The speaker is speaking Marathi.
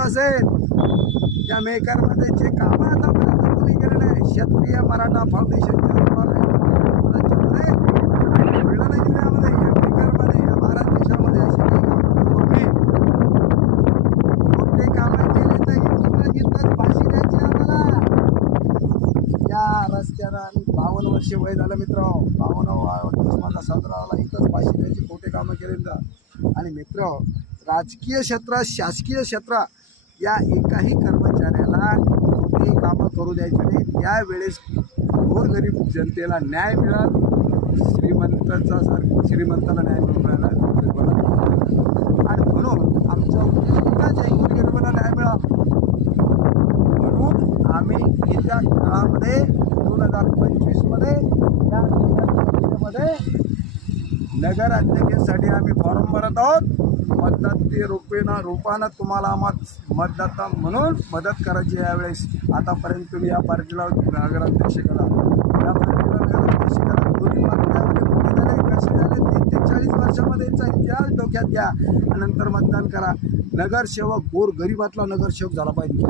असेल त्या मेकरमध्ये जे कामं आतापर्यंत कोणी केलं नाही, क्षत्रिय मराठा फाउंडेशनच्या राज्यामध्ये बुलढाणा जिल्ह्यामध्ये या मेकरमध्ये या भारत देशामध्ये असे काही कामं केले नाही. जिथं फाशी द्यायची आम्हाला या रस्त्यानं. आणि 52 वर्षे वय झालं मित्र, 52 दिवस माझा साजरा झाला. इथंच फाशी द्यायची खोटे कामं केले तर. आणि मित्र, राजकीय क्षेत्रात शासकीय क्षेत्रात या एकाही कर्मचाऱ्याला खोटे कामं करू द्यायचे नाही. त्यावेळेस गोरगरीब जनतेला न्याय मिळाल. श्रीमंताला न्याय मिळून राहिला आणि म्हणून आमच्या उद्देशाच्या गोरगरिबाला न्याय मिळाला म्हणून आम्ही येत्या काळामध्ये 2025मध्ये या जिल्ह्यामध्ये नगराध्यक्षासाठी आम्ही फॉर्म भरत आहोत. मतदाते रूपानं तुम्हाला मतदाता म्हणून मदत करायची यावेळेस. आतापर्यंत तुम्ही या पार्टीला नगराध्यक्ष करा, या पार्टीला नगराध्यक्ष करा. दोन्ही पार्ट्यामध्ये मोठे झाले, कसे झाले 30 ते 40 वर्षामध्ये इतिहास डोक्यात घ्या. नंतर मतदान करा. नगरसेवक गोरगरिबातला नगरसेवक झाला पाहिजे.